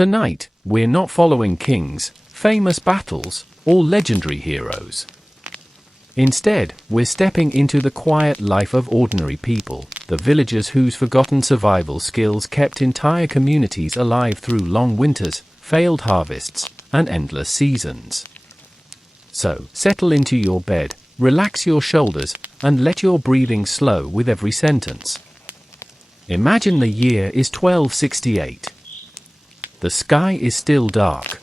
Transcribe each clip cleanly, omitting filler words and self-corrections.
Tonight, we're not following kings, famous battles, or legendary heroes. Instead, we're stepping into the quiet life of ordinary people, the villagers whose forgotten survival skills kept entire communities alive through long winters, failed harvests, and endless seasons. So, settle into your bed, relax your shoulders, and let your breathing slow with every sentence. Imagine the year is 1268. The sky is still dark.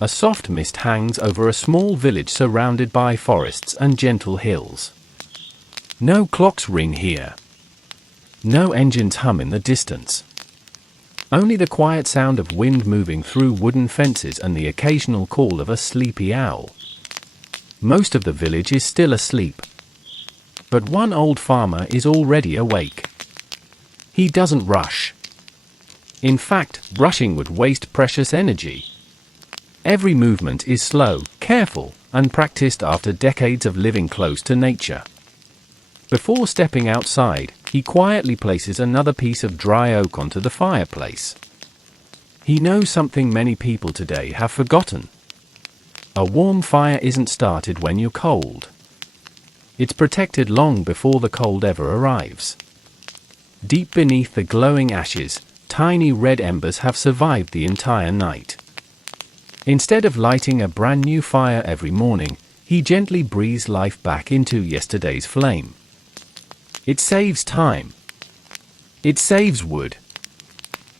A soft mist hangs over a small village surrounded by forests and gentle hills. No clocks ring here. No engines hum in the distance. Only the quiet sound of wind moving through wooden fences and the occasional call of a sleepy owl. Most of the village is still asleep. But one old farmer is already awake. He doesn't rush. In fact, rushing would waste precious energy. Every movement is slow, careful, and practiced after decades of living close to nature. Before stepping outside, he quietly places another piece of dry oak onto the fireplace. He knows something many people today have forgotten. A warm fire isn't started when you're cold. It's protected long before the cold ever arrives. Deep beneath the glowing ashes, tiny red embers have survived the entire night. Instead of lighting a brand new fire every morning, he gently breathes life back into yesterday's flame. It saves time. It saves wood.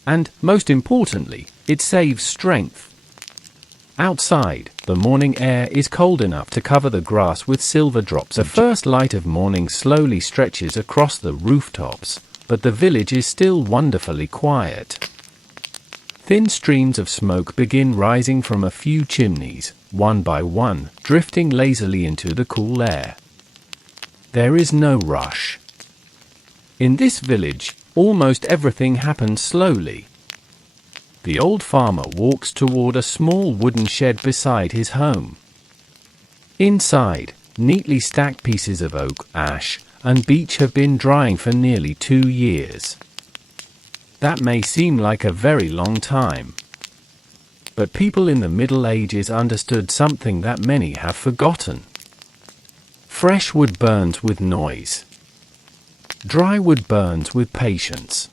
And, most importantly, it saves strength. Outside, the morning air is cold enough to cover the grass with silver drops. The first light of morning slowly stretches across the rooftops, but the village is still wonderfully quiet. Thin streams of smoke begin rising from a few chimneys, one by one, drifting lazily into the cool air. There is no rush. In this village, almost everything happens slowly. The old farmer walks toward a small wooden shed beside his home. Inside, neatly stacked pieces of oak, ash, and beech have been drying for nearly 2 years. That may seem like a very long time. But people in the Middle Ages understood something that many have forgotten. Fresh wood burns with noise. Dry wood burns with patience.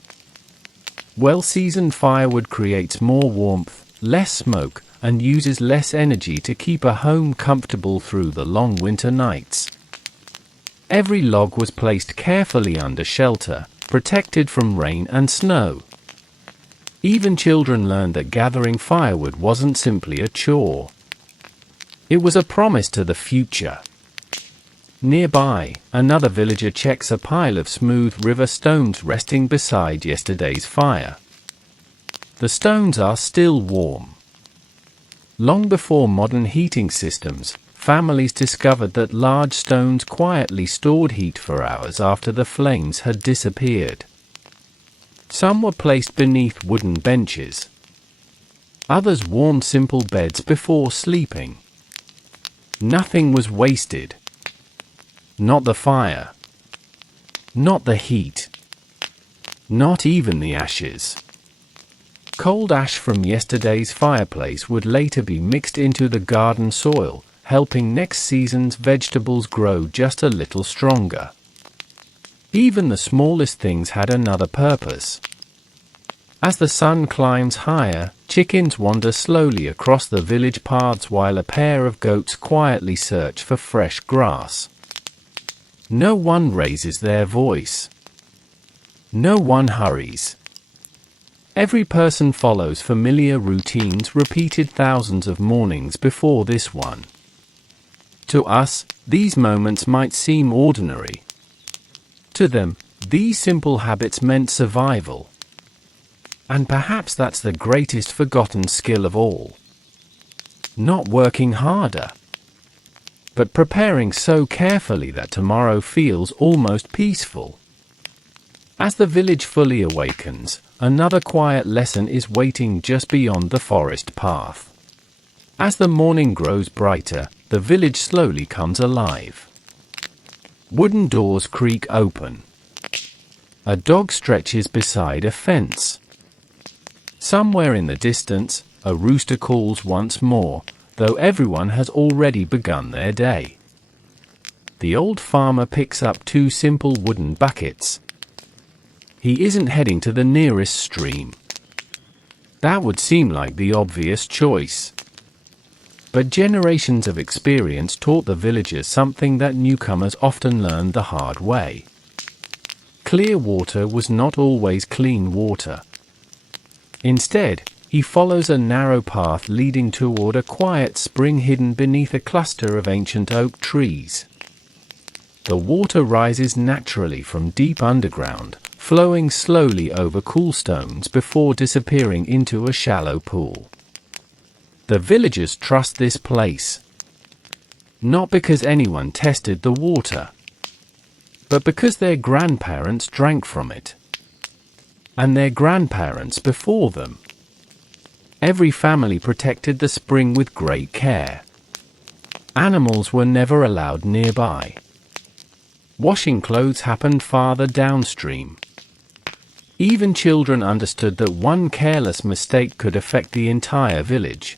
Well-seasoned firewood creates more warmth, less smoke, and uses less energy to keep a home comfortable through the long winter nights. Every log was placed carefully under shelter, protected from rain and snow. Even children learned that gathering firewood wasn't simply a chore. It was a promise to the future. Nearby, another villager checks a pile of smooth river stones resting beside yesterday's fire. The stones are still warm. Long before modern heating systems, families discovered that large stones quietly stored heat for hours after the flames had disappeared. Some were placed beneath wooden benches. Others warmed simple beds before sleeping. Nothing was wasted. Not the fire. Not the heat. Not even the ashes. Cold ash from yesterday's fireplace would later be mixed into the garden soil, helping next season's vegetables grow just a little stronger. Even the smallest things had another purpose. As the sun climbs higher, chickens wander slowly across the village paths while a pair of goats quietly search for fresh grass. No one raises their voice. No one hurries. Every person follows familiar routines repeated thousands of mornings before this one. To us, these moments might seem ordinary. To them, these simple habits meant survival. And perhaps that's the greatest forgotten skill of all. Not working harder, but preparing so carefully that tomorrow feels almost peaceful. As the village fully awakens, another quiet lesson is waiting just beyond the forest path. As the morning grows brighter, the village slowly comes alive. Wooden doors creak open. A dog stretches beside a fence. Somewhere in the distance, a rooster calls once more, though everyone has already begun their day. The old farmer picks up 2 simple wooden buckets. He isn't heading to the nearest stream. That would seem like the obvious choice. But generations of experience taught the villagers something that newcomers often learned the hard way. Clear water was not always clean water. Instead, he follows a narrow path leading toward a quiet spring hidden beneath a cluster of ancient oak trees. The water rises naturally from deep underground, flowing slowly over cool stones before disappearing into a shallow pool. The villagers trust this place. Not because anyone tested the water, but because their grandparents drank from it. And their grandparents before them. Every family protected the spring with great care. Animals were never allowed nearby. Washing clothes happened farther downstream. Even children understood that one careless mistake could affect the entire village.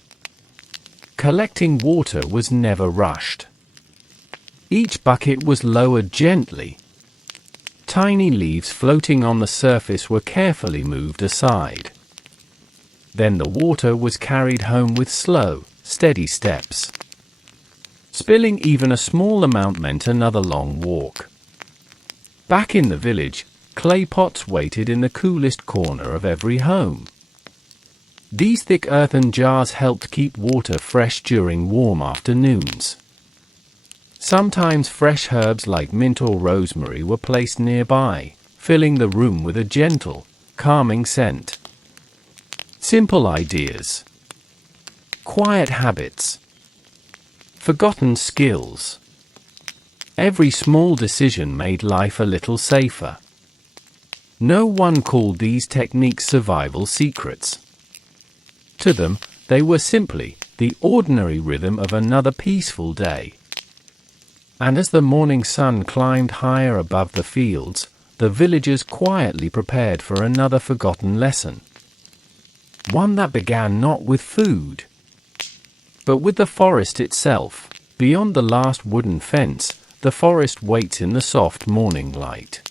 Collecting water was never rushed. Each bucket was lowered gently. Tiny leaves floating on the surface were carefully moved aside. Then the water was carried home with slow, steady steps. Spilling even a small amount meant another long walk. Back in the village, clay pots waited in the coolest corner of every home. These thick earthen jars helped keep water fresh during warm afternoons. Sometimes fresh herbs like mint or rosemary were placed nearby, filling the room with a gentle, calming scent. Simple ideas. Quiet habits. Forgotten skills. Every small decision made life a little safer. No one called these techniques survival secrets. To them, they were simply the ordinary rhythm of another peaceful day. And as the morning sun climbed higher above the fields, the villagers quietly prepared for another forgotten lesson. One that began not with food, but with the forest itself. Beyond the last wooden fence, the forest waits in the soft morning light.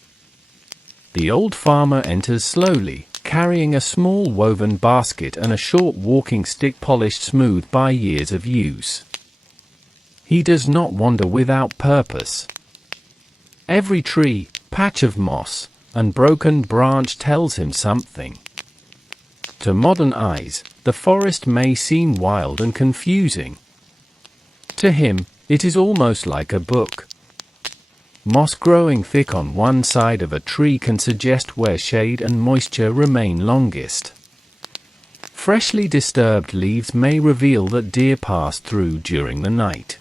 The old farmer enters slowly, carrying a small woven basket and a short walking stick polished smooth by years of use. He does not wander without purpose. Every tree, patch of moss, and broken branch tells him something. To modern eyes, the forest may seem wild and confusing. To him, it is almost like a book. Moss growing thick on one side of a tree can suggest where shade and moisture remain longest. Freshly disturbed leaves may reveal that deer passed through during the night.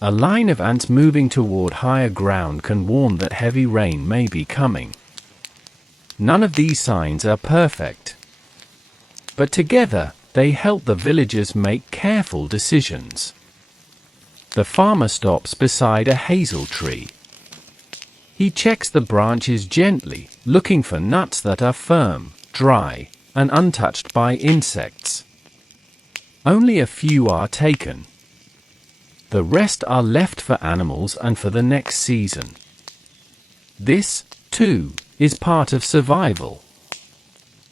A line of ants moving toward higher ground can warn that heavy rain may be coming. None of these signs are perfect, but together they help the villagers make careful decisions. The farmer stops beside a hazel tree. He checks the branches gently, looking for nuts that are firm, dry, and untouched by insects. Only a few are taken. The rest are left for animals and for the next season. This, too, is part of survival.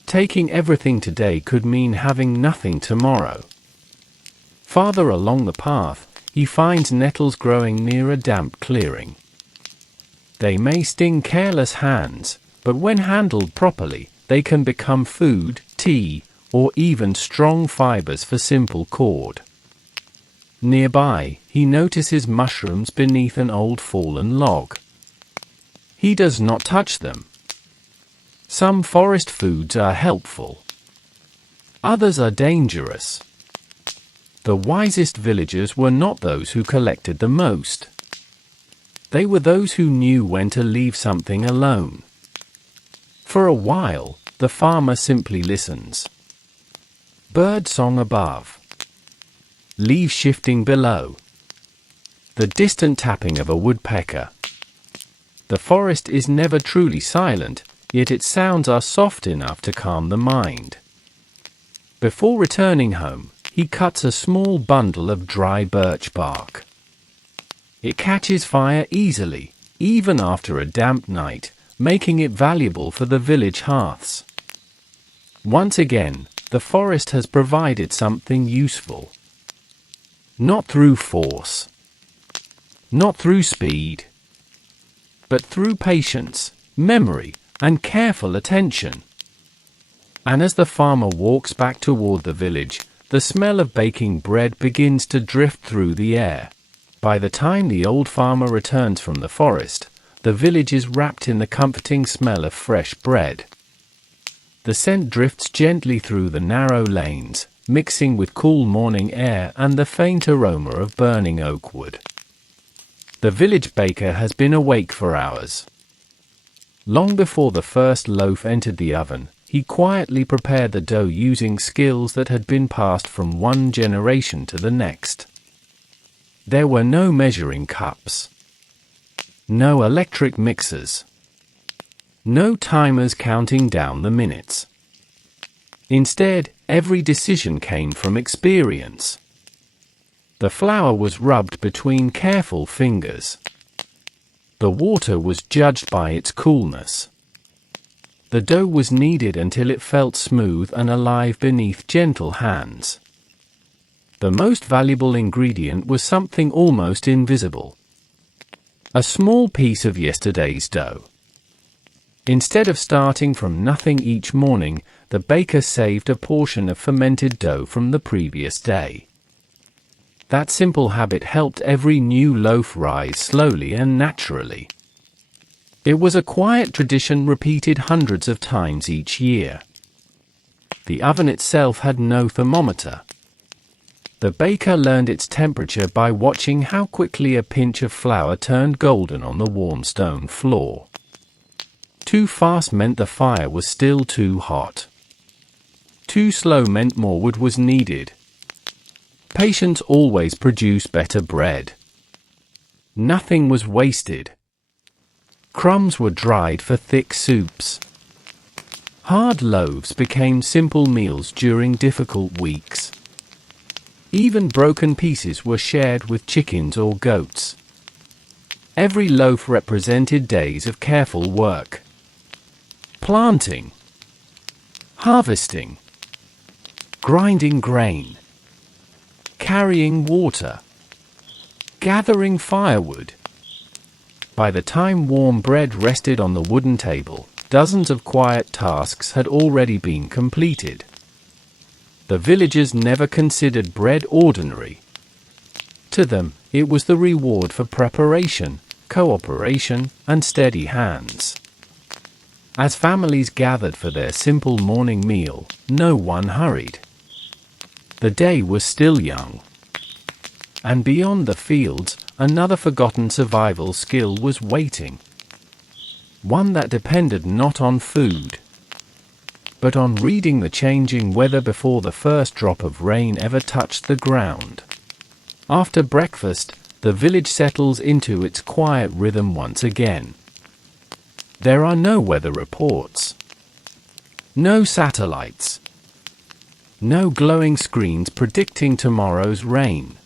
Taking everything today could mean having nothing tomorrow. Farther along the path, he finds nettles growing near a damp clearing. They may sting careless hands, but when handled properly, they can become food, tea, or even strong fibers for simple cord. Nearby, he notices mushrooms beneath an old fallen log. He does not touch them. Some forest foods are helpful. Others are dangerous. The wisest villagers were not those who collected the most. They were those who knew when to leave something alone. For a while, the farmer simply listens. Bird song above. Leaves shifting below. The distant tapping of a woodpecker. The forest is never truly silent, yet its sounds are soft enough to calm the mind. Before returning home, he cuts a small bundle of dry birch bark. It catches fire easily, even after a damp night, making it valuable for the village hearths. Once again, the forest has provided something useful. Not through force, not through speed, but through patience, memory, and careful attention. And as the farmer walks back toward the village, the smell of baking bread begins to drift through the air. By the time the old farmer returns from the forest, the village is wrapped in the comforting smell of fresh bread. The scent drifts gently through the narrow lanes, mixing with cool morning air and the faint aroma of burning oak wood. The village baker has been awake for hours. Long before the first loaf entered the oven, he quietly prepared the dough using skills that had been passed from one generation to the next. There were no measuring cups, no electric mixers, no timers counting down the minutes. Instead, every decision came from experience. The flour was rubbed between careful fingers. The water was judged by its coolness. The dough was kneaded until it felt smooth and alive beneath gentle hands. The most valuable ingredient was something almost invisible: a small piece of yesterday's dough. Instead of starting from nothing each morning, the baker saved a portion of fermented dough from the previous day. That simple habit helped every new loaf rise slowly and naturally. It was a quiet tradition repeated hundreds of times each year. The oven itself had no thermometer. The baker learned its temperature by watching how quickly a pinch of flour turned golden on the warm stone floor. Too fast meant the fire was still too hot. Too slow meant more wood was needed. Patience always produced better bread. Nothing was wasted. Crumbs were dried for thick soups. Hard loaves became simple meals during difficult weeks. Even broken pieces were shared with chickens or goats. Every loaf represented days of careful work. Planting, harvesting, grinding grain, carrying water, gathering firewood. By the time warm bread rested on the wooden table, dozens of quiet tasks had already been completed. The villagers never considered bread ordinary. To them, it was the reward for preparation, cooperation, and steady hands. As families gathered for their simple morning meal, no one hurried. The day was still young. And beyond the fields, another forgotten survival skill was waiting. One that depended not on food, but on reading the changing weather before the first drop of rain ever touched the ground. After breakfast, the village settles into its quiet rhythm once again. There are no weather reports, no satellites, no glowing screens predicting tomorrow's rain.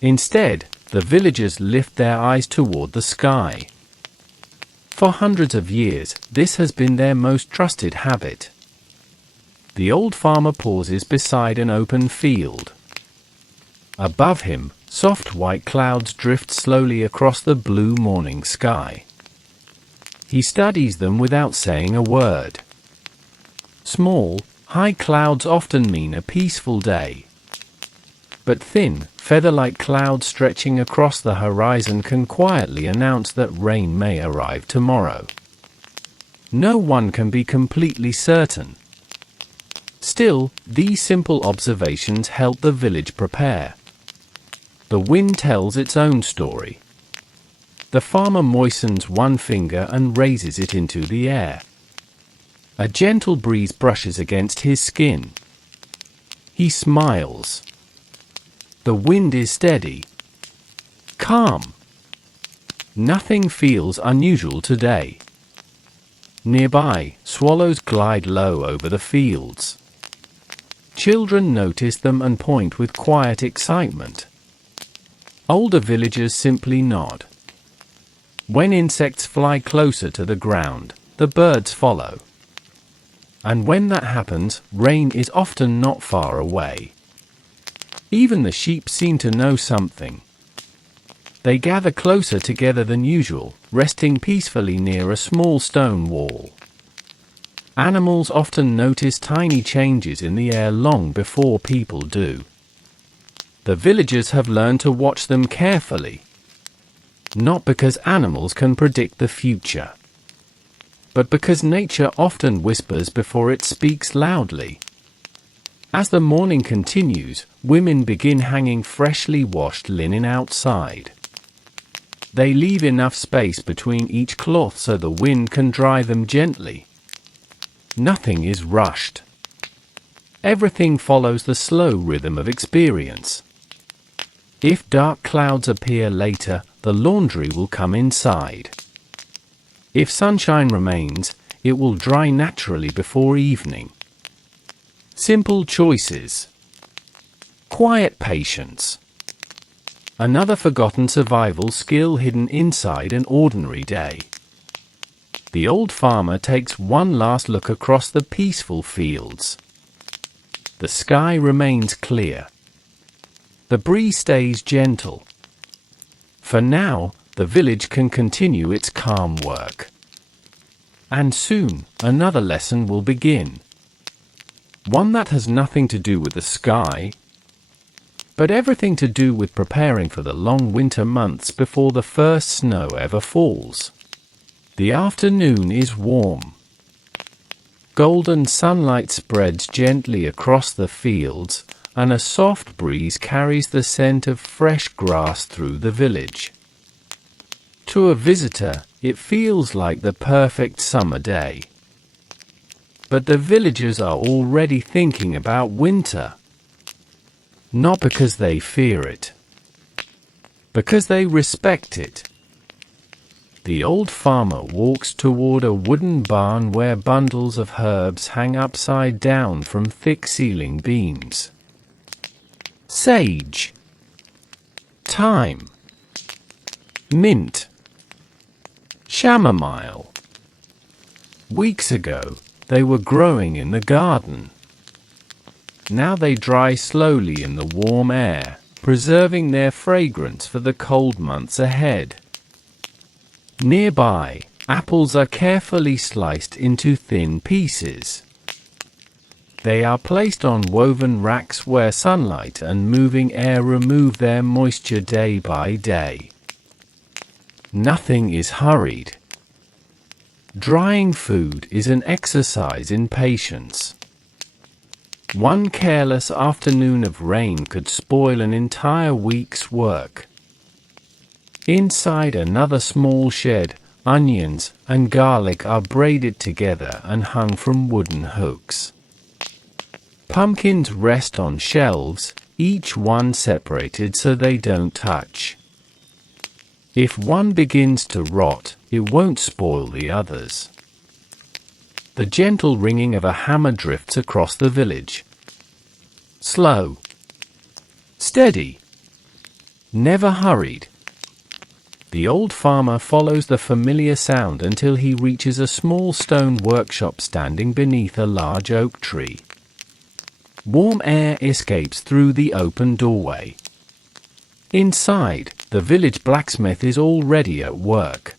Instead, the villagers lift their eyes toward the sky. For hundreds of years, this has been their most trusted habit. The old farmer pauses beside an open field. Above him, soft white clouds drift slowly across the blue morning sky. He studies them without saying a word. Small, high clouds often mean a peaceful day. But thin, feather-like clouds stretching across the horizon can quietly announce that rain may arrive tomorrow. No one can be completely certain. Still, these simple observations help the village prepare. The wind tells its own story. The farmer moistens one finger and raises it into the air. A gentle breeze brushes against his skin. He smiles. The wind is steady, calm. Nothing feels unusual today. Nearby, swallows glide low over the fields. Children notice them and point with quiet excitement. Older villagers simply nod. When insects fly closer to the ground, the birds follow. And when that happens, rain is often not far away. Even the sheep seem to know something. They gather closer together than usual, resting peacefully near a small stone wall. Animals often notice tiny changes in the air long before people do. The villagers have learned to watch them carefully. Not because animals can predict the future, but because nature often whispers before it speaks loudly. As the morning continues, women begin hanging freshly washed linen outside. They leave enough space between each cloth so the wind can dry them gently. Nothing is rushed. Everything follows the slow rhythm of experience. If dark clouds appear later, the laundry will come inside. If sunshine remains, it will dry naturally before evening. Simple choices. Quiet patience. Another forgotten survival skill hidden inside an ordinary day. The old farmer takes one last look across the peaceful fields. The sky remains clear. The breeze stays gentle. For now, the village can continue its calm work. And soon, another lesson will begin. One that has nothing to do with the sky, but everything to do with preparing for the long winter months before the first snow ever falls. The afternoon is warm. Golden sunlight spreads gently across the fields, and a soft breeze carries the scent of fresh grass through the village. To a visitor, it feels like the perfect summer day. But the villagers are already thinking about winter. Not because they fear it, because they respect it. The old farmer walks toward a wooden barn where bundles of herbs hang upside down from thick ceiling beams. Sage, thyme, mint, chamomile. Weeks ago, they were growing in the garden. Now they dry slowly in the warm air, preserving their fragrance for the cold months ahead. Nearby, apples are carefully sliced into thin pieces. They are placed on woven racks where sunlight and moving air remove their moisture day by day. Nothing is hurried. Drying food is an exercise in patience. One careless afternoon of rain could spoil an entire week's work. Inside another small shed, onions and garlic are braided together and hung from wooden hooks. Pumpkins rest on shelves, each one separated so they don't touch. If one begins to rot, it won't spoil the others. The gentle ringing of a hammer drifts across the village. Slow. Steady. Never hurried. The old farmer follows the familiar sound until he reaches a small stone workshop standing beneath a large oak tree. Warm air escapes through the open doorway. Inside, the village blacksmith is already at work.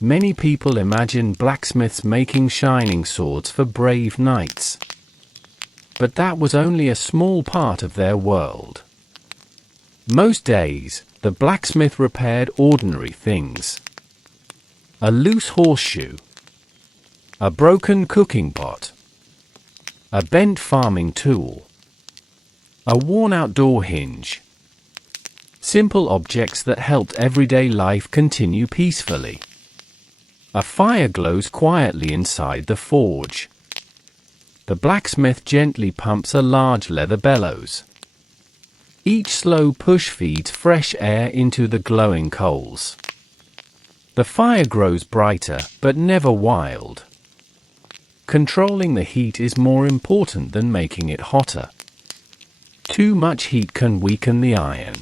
Many people imagine blacksmiths making shining swords for brave knights. But that was only a small part of their world. Most days, the blacksmith repaired ordinary things. A loose horseshoe. A broken cooking pot. A bent farming tool. A worn-out door hinge. Simple objects that helped everyday life continue peacefully. A fire glows quietly inside the forge. The blacksmith gently pumps a large leather bellows. Each slow push feeds fresh air into the glowing coals. The fire grows brighter, but never wild. controlling the heat is more important than making it hotter. Too much heat can weaken the iron.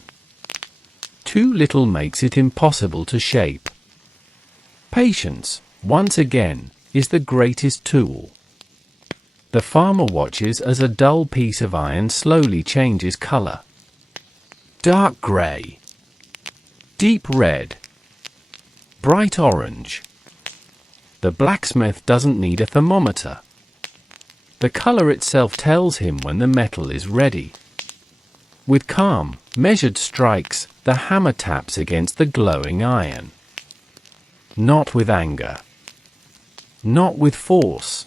Too little makes it impossible to shape. Patience, once again, is the greatest tool. The farmer watches as a dull piece of iron slowly changes color. Dark gray, deep red, bright orange. The blacksmith doesn't need a thermometer. The color itself tells him when the metal is ready. With calm, measured strikes, the hammer taps against the glowing iron. Not with anger. Not with force.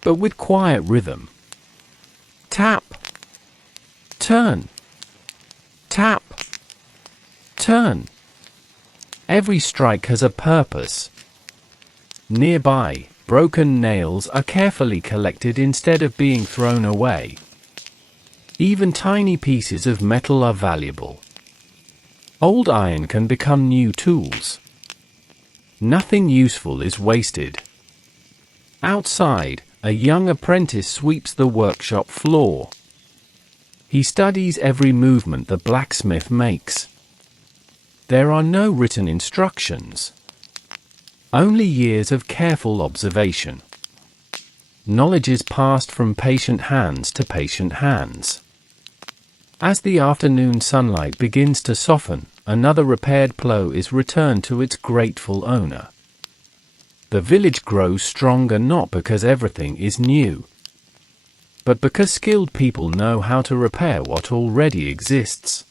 But with quiet rhythm. Tap. Turn. Tap. Turn. Every strike has a purpose. Nearby, broken nails are carefully collected instead of being thrown away. Even tiny pieces of metal are valuable. Old iron can become new tools. Nothing useful is wasted. Outside, a young apprentice sweeps the workshop floor. He studies every movement the blacksmith makes. There are no written instructions. Only years of careful observation. Knowledge is passed from patient hands to patient hands. As the afternoon sunlight begins to soften, another repaired plough is returned to its grateful owner. The village grows stronger not because everything is new, but because skilled people know how to repair what already exists.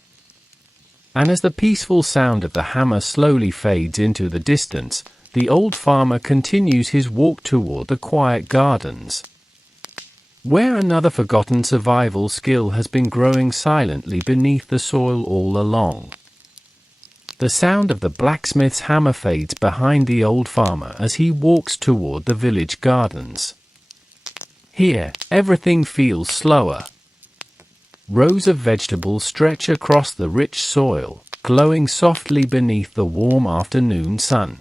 And as the peaceful sound of the hammer slowly fades into the distance, the old farmer continues his walk toward the quiet gardens, where another forgotten survival skill has been growing silently beneath the soil all along. The sound of the blacksmith's hammer fades behind the old farmer as he walks toward the village gardens. Here, everything feels slower. Rows of vegetables stretch across the rich soil, glowing softly beneath the warm afternoon sun.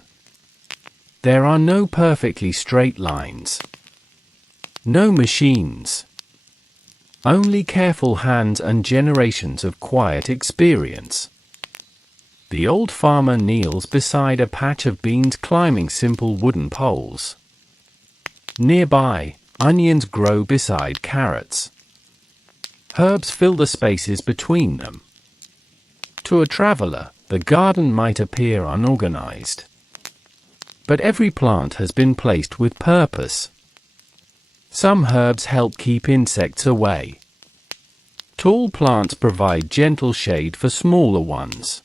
There are no perfectly straight lines. No machines. Only careful hands and generations of quiet experience. The old farmer kneels beside a patch of beans climbing simple wooden poles. Nearby, onions grow beside carrots. Herbs fill the spaces between them. To a traveler, the garden might appear unorganized. But every plant has been placed with purpose. Some herbs help keep insects away. Tall plants provide gentle shade for smaller ones.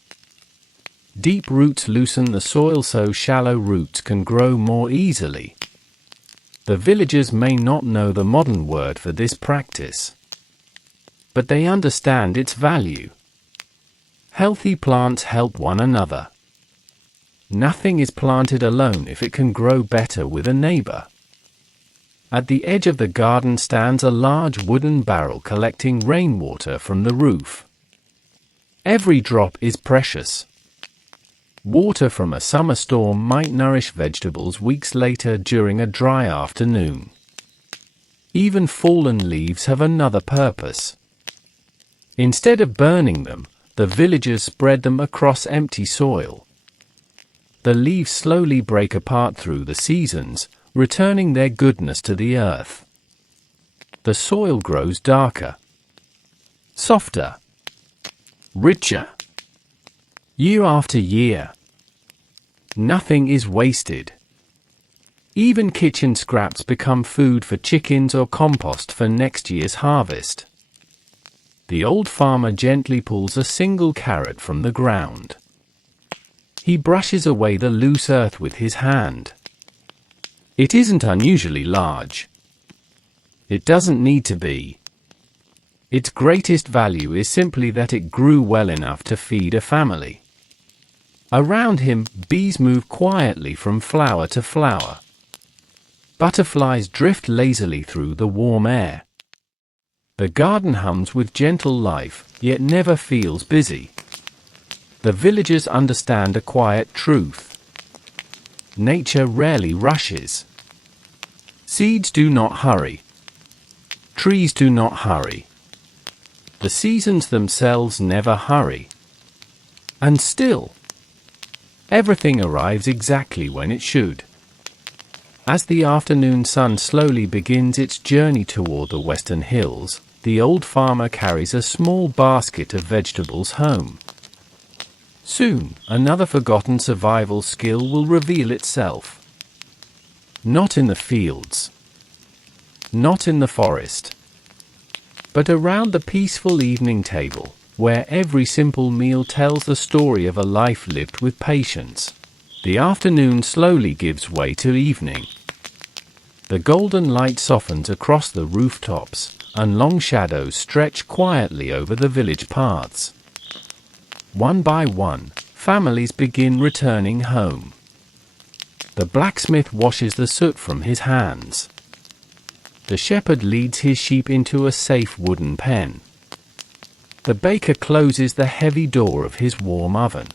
Deep roots loosen the soil so shallow roots can grow more easily. The villagers may not know the modern word for this practice, but they understand its value. Healthy plants help one another. Nothing is planted alone if it can grow better with a neighbor. At the edge of the garden stands a large wooden barrel collecting rainwater from the roof. Every drop is precious. Water from a summer storm might nourish vegetables weeks later during a dry afternoon. Even fallen leaves have another purpose. Instead of burning them, the villagers spread them across empty soil. The leaves slowly break apart through the seasons, returning their goodness to the earth. The soil grows darker, softer, richer. Year after year. Nothing is wasted. Even kitchen scraps become food for chickens or compost for next year's harvest. The old farmer gently pulls a single carrot from the ground. He brushes away the loose earth with his hand. It isn't unusually large. It doesn't need to be. Its greatest value is simply that it grew well enough to feed a family. Around him, bees move quietly from flower to flower. Butterflies drift lazily through the warm air. The garden hums with gentle life, yet never feels busy. The villagers understand a quiet truth. Nature rarely rushes. Seeds do not hurry. Trees do not hurry. The seasons themselves never hurry. And still, everything arrives exactly when it should. As the afternoon sun slowly begins its journey toward the western hills, the old farmer carries a small basket of vegetables home. Soon, another forgotten survival skill will reveal itself. Not in the fields, not in the forest, but around the peaceful evening table, where every simple meal tells the story of a life lived with patience. The afternoon slowly gives way to evening. The golden light softens across the rooftops, and long shadows stretch quietly over the village paths. One by one, families begin returning home. The blacksmith washes the soot from his hands. The shepherd leads his sheep into a safe wooden pen. The baker closes the heavy door of his warm oven.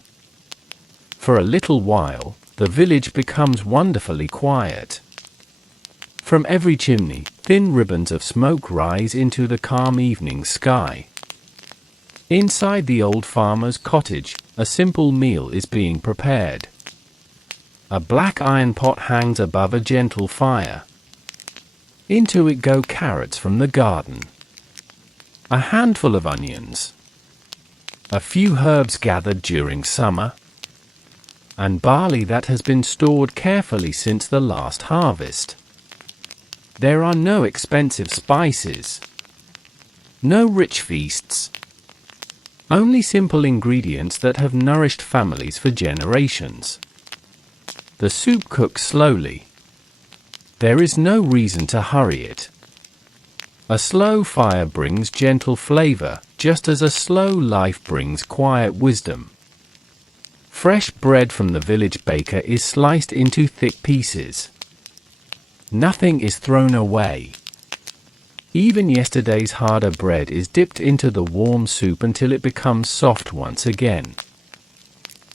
For a little while, the village becomes wonderfully quiet. From every chimney, thin ribbons of smoke rise into the calm evening sky. Inside the old farmer's cottage, a simple meal is being prepared. A black iron pot hangs above a gentle fire. Into it go carrots from the garden, a handful of onions, a few herbs gathered during summer, and barley that has been stored carefully since the last harvest. There are no expensive spices, no rich feasts, only simple ingredients that have nourished families for generations. The soup cooks slowly. There is no reason to hurry it. A slow fire brings gentle flavor, just as a slow life brings quiet wisdom. Fresh bread from the village baker is sliced into thick pieces. Nothing is thrown away. Even yesterday's harder bread is dipped into the warm soup until it becomes soft once again.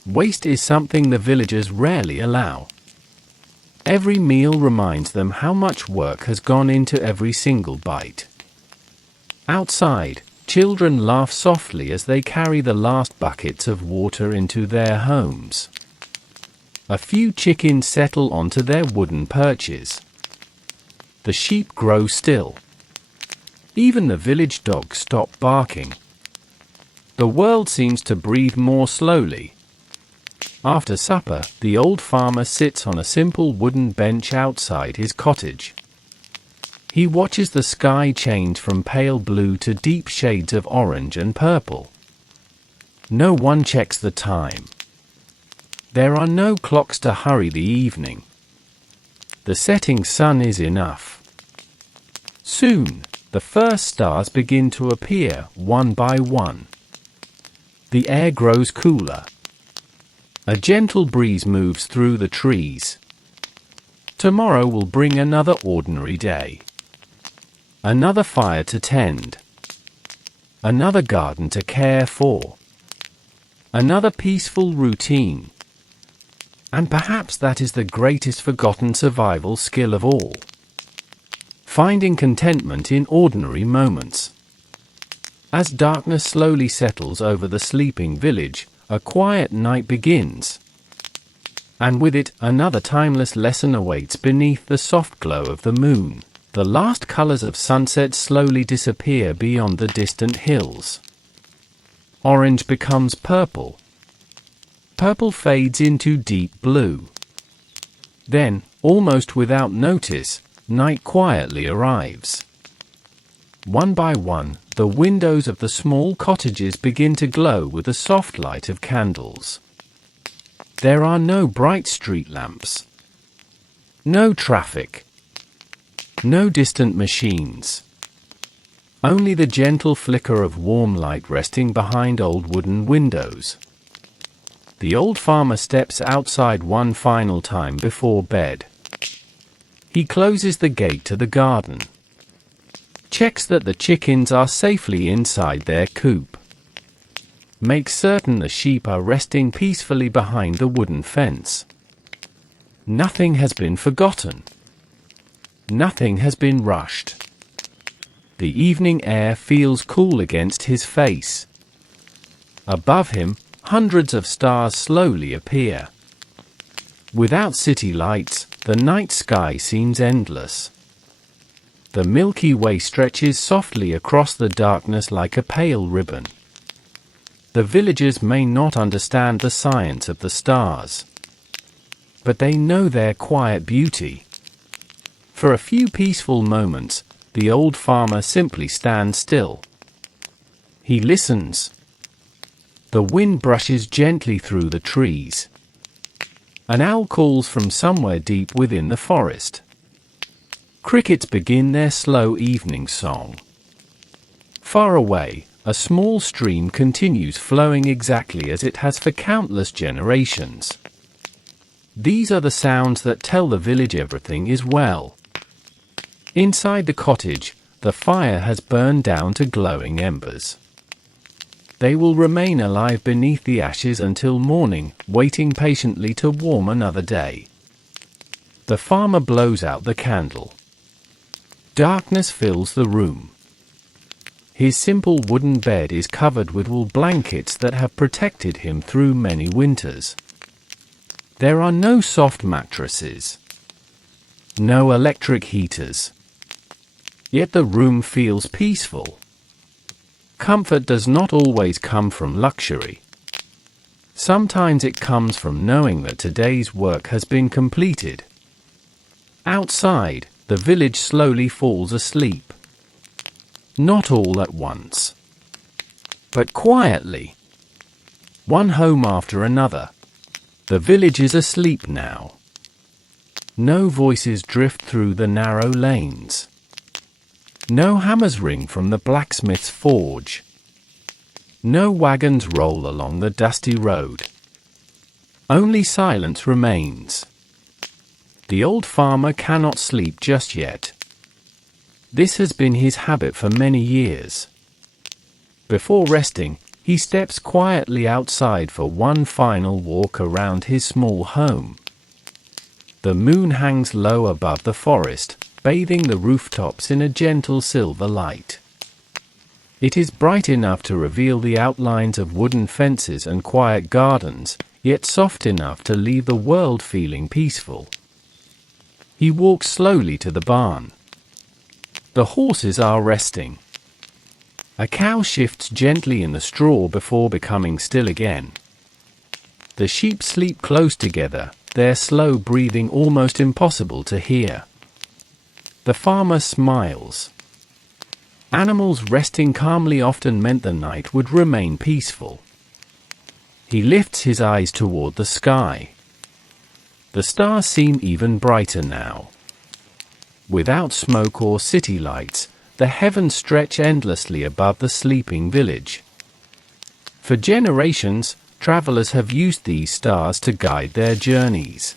Waste is something the villagers rarely allow. Every meal reminds them how much work has gone into every single bite. Outside, children laugh softly as they carry the last buckets of water into their homes. A few chickens settle onto their wooden perches. The sheep grow still. Even the village dogs stop barking. The world seems to breathe more slowly. After supper, the old farmer sits on a simple wooden bench outside his cottage. He watches the sky change from pale blue to deep shades of orange and purple. No one checks the time. There are no clocks to hurry the evening. The setting sun is enough. Soon, the first stars begin to appear, one by one. The air grows cooler. A gentle breeze moves through the trees. Tomorrow will bring another ordinary day. Another fire to tend. Another garden to care for. Another peaceful routine. And perhaps that is the greatest forgotten survival skill of all. Finding contentment in ordinary moments. As darkness slowly settles over the sleeping village, a quiet night begins. And with it, another timeless lesson awaits beneath the soft glow of the moon. The last colors of sunset slowly disappear beyond the distant hills. Orange becomes purple. Purple fades into deep blue. Then, almost without notice, night quietly arrives. One by one, the windows of the small cottages begin to glow with the soft light of candles. There are no bright street lamps. No traffic. No distant machines. Only the gentle flicker of warm light resting behind old wooden windows. The old farmer steps outside one final time before bed. He closes the gate to the garden. Checks that the chickens are safely inside their coop. Makes certain the sheep are resting peacefully behind the wooden fence. Nothing has been forgotten. nothing has been rushed. The evening air feels cool against his face. Above him, hundreds of stars slowly appear. Without city lights, the night sky seems endless. The Milky Way stretches softly across the darkness like a pale ribbon. The villagers may not understand the science of the stars, but they know their quiet beauty. For a few peaceful moments, the old farmer simply stands still. He listens. The wind brushes gently through the trees. An owl calls from somewhere deep within the forest. Crickets begin their slow evening song. Far away, a small stream continues flowing exactly as it has for countless generations. These are the sounds that tell the village everything is well. Inside the cottage, the fire has burned down to glowing embers. They will remain alive beneath the ashes until morning, waiting patiently to warm another day. The farmer blows out the candle. Darkness fills the room. His simple wooden bed is covered with wool blankets that have protected him through many winters. There are no soft mattresses. No electric heaters. Yet the room feels peaceful. Comfort does not always come from luxury. Sometimes it comes from knowing that today's work has been completed. Outside, the village slowly falls asleep. Not all at once, but quietly. One home after another. The village is asleep now. No voices drift through the narrow lanes. No hammers ring from the blacksmith's forge. No wagons roll along the dusty road. Only silence remains. The old farmer cannot sleep just yet. This has been his habit for many years. Before resting, he steps quietly outside for one final walk around his small home. The moon hangs low above the forest, bathing the rooftops in a gentle silver light. It is bright enough to reveal the outlines of wooden fences and quiet gardens, yet soft enough to leave the world feeling peaceful. He walks slowly to the barn. The horses are resting. A cow shifts gently in the straw before becoming still again. The sheep sleep close together, their slow breathing almost impossible to hear. The farmer smiles. Animals resting calmly often meant the night would remain peaceful. He lifts his eyes toward the sky. The stars seem even brighter now. Without smoke or city lights, the heavens stretch endlessly above the sleeping village. For generations, travelers have used these stars to guide their journeys.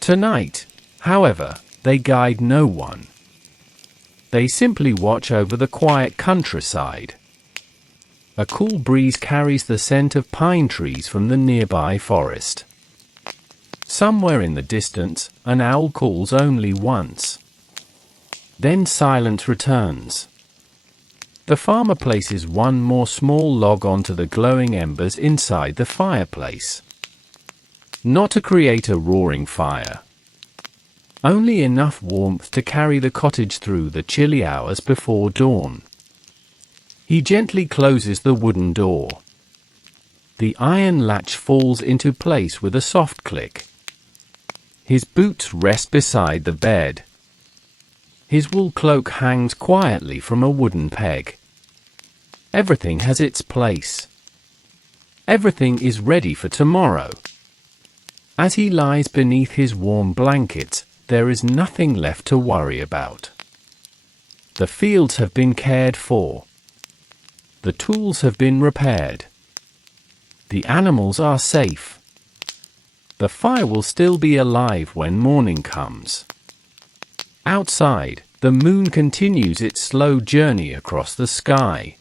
Tonight, however, they guide no one. They simply watch over the quiet countryside. A cool breeze carries the scent of pine trees from the nearby forest. Somewhere in the distance, an owl calls only once. Then silence returns. The farmer places one more small log onto the glowing embers inside the fireplace. Not to create a roaring fire. Only enough warmth to carry the cottage through the chilly hours before dawn. He gently closes the wooden door. The iron latch falls into place with a soft click. His boots rest beside the bed. His wool cloak hangs quietly from a wooden peg. Everything has its place. Everything is ready for tomorrow. As he lies beneath his warm blankets, there is nothing left to worry about. The fields have been cared for. The tools have been repaired. The animals are safe. The fire will still be alive when morning comes. Outside, the moon continues its slow journey across the sky.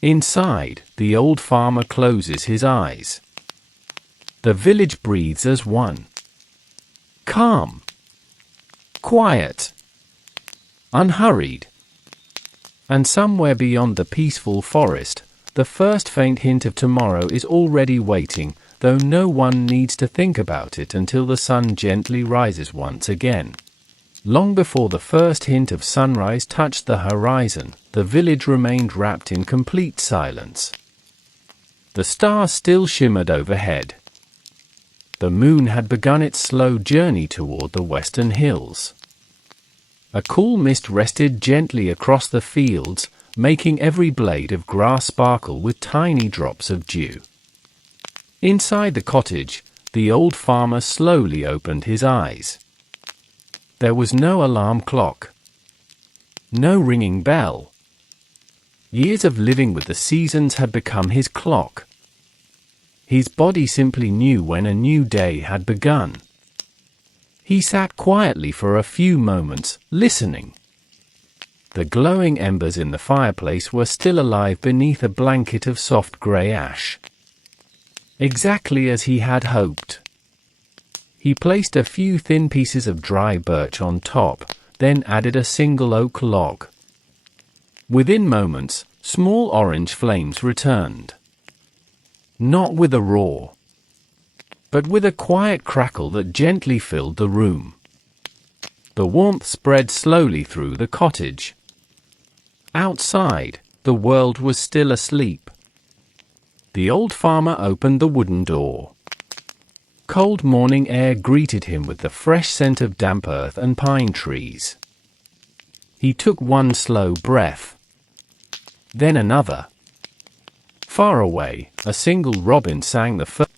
Inside, the old farmer closes his eyes. The village breathes as one. Calm. quiet, unhurried. And somewhere beyond the peaceful forest, the first faint hint of tomorrow is already waiting, though no one needs to think about it until the sun gently rises once again. Long before the first hint of sunrise touched the horizon, the village remained wrapped in complete silence. The stars still shimmered overhead. The moon had begun its slow journey toward the western hills. A cool mist rested gently across the fields, making every blade of grass sparkle with tiny drops of dew. Inside the cottage, the old farmer slowly opened his eyes. There was no alarm clock, no ringing bell. Years of living with the seasons had become his clock. His body simply knew when a new day had begun. He sat quietly for a few moments, listening. The glowing embers in the fireplace were still alive beneath a blanket of soft grey ash. Exactly as he had hoped. He placed a few thin pieces of dry birch on top, then added a single oak log. Within moments, small orange flames returned. Not with a roar, but with a quiet crackle that gently filled the room. The warmth spread slowly through the cottage. Outside, the world was still asleep. The old farmer opened the wooden door. Cold morning air greeted him with the fresh scent of damp earth and pine trees. He took one slow breath, then another. Far away, a single robin sang the first